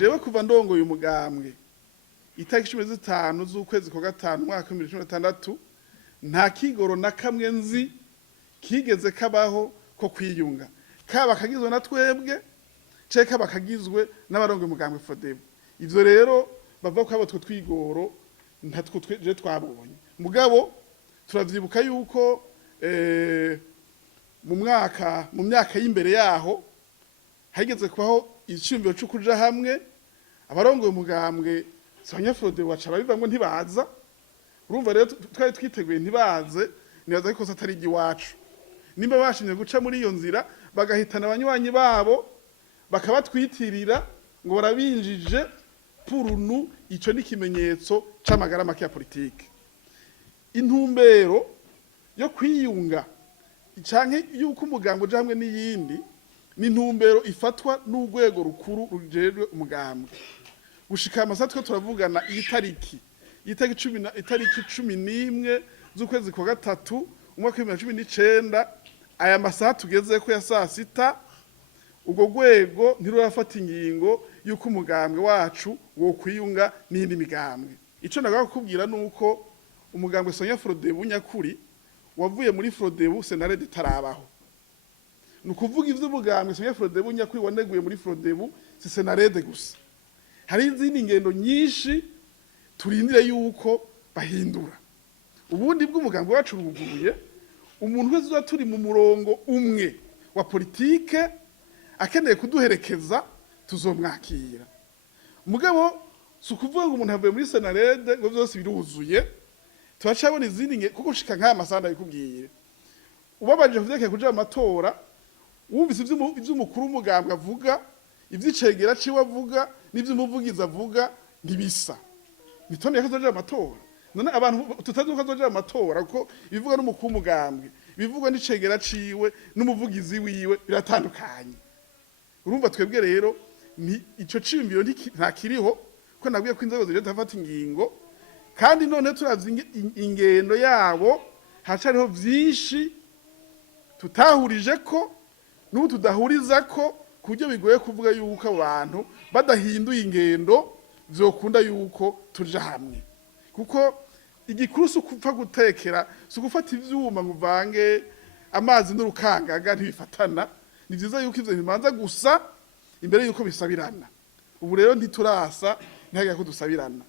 jewe kuva ndongoye umugambwe itariki 15 z'ukwezi kwa gatanu mwaka 2016 nta kigoro na kamwe nzi kigeze kabaho ko kwiyunga kaba kagizwe na twebwe ceka bakagizwe n'abarongo umugambwe Frodebu. Ivyo rero bava ko abo twigoro ntatwo je twabonye mugabo turavyibuka yuko mu myaka y'imbere yaho hageze kwaho iciyumviro cyo kuja hamwe abarongo umugambwe Frodebu baca bivamwe ntibaza. Urumva rero twari twiteguye ntibaze nibaza ko atari igiwacu nimba bashimye guca muri iyo nzira bagahitana abanywanyi babo bakabatwitirira ngo barabinjije purunu. Ico ni kimenyetso c'amagara make ya politike. Intumbero yo kwiyunga canke yuko umugambwe uje hamwe n'iyindi ni intumbero ifatwa n'urwego rukuru rujejwe umugambwe. Gushika amasatwe turavugana itariki 11 z'ukwezi kwa gatatu umwaka wa 2019 aya masaha tugeze ko ya saa 6 ubwo rwego ntirurafata ingingo yuko umugambwe wacu wo kwiyunga n'indi migambwe. Ico nagaga kubwira nuko umugambwe Frodebu nyakuri wavuye muri Frodebu senarede tarabaho. Nukuvuga ivyo umugambwe Frodebu nyakuri waneguye muri Frodebu si senarede gusa. Hari izindi ngendo nyinshi turindire yuko bahindura. Ubundi bw'umugambwe wacu ruguruye umuntu wese uza turi mu murongo umwe wa politike akeneye kuduherekeza tuzomwakira. Mugabo sukuvuga ngo umuntu avuye muri senarede ngo byose biruzuye turacabona izindi nge kuko ushika nk'aya masanda yikubwiye ubabaje kuvyeke kuja amatora wumvise ivy'umukuru umugambwe avuga ivy'icegera ciwe avuga n'ivy'umuvugizi avuga ntibisa. Nitone yakazoja amatora none abantu tutazi ko azoja amatora kuko ibivuga n'umukuru umugambwe bivugwa n'icegera ciwe n'umuvugizi wiwe biratandukanye. Urumva twebwe rero ni ico cimviro ntakiriho ko nabwiye ko inzego zije tafata ingingo kandi none turavye ingendo yabo hacariho vyinshi tutahurije ko n'ubu tudahuriza ko kujyo bigoye kuvuga yuko abantu badahinduye ingendo vyokunda yuko tuja hamwe kuko igikuru supfa gutekera sugufata ivyuma nguvange amazi n'urukangaga ntibifatana. Ni vyiza yuko ivyo bimanza gusa imbere yuko bisabirana. Ubu rero ntiturasa ntaga ko dusabirana.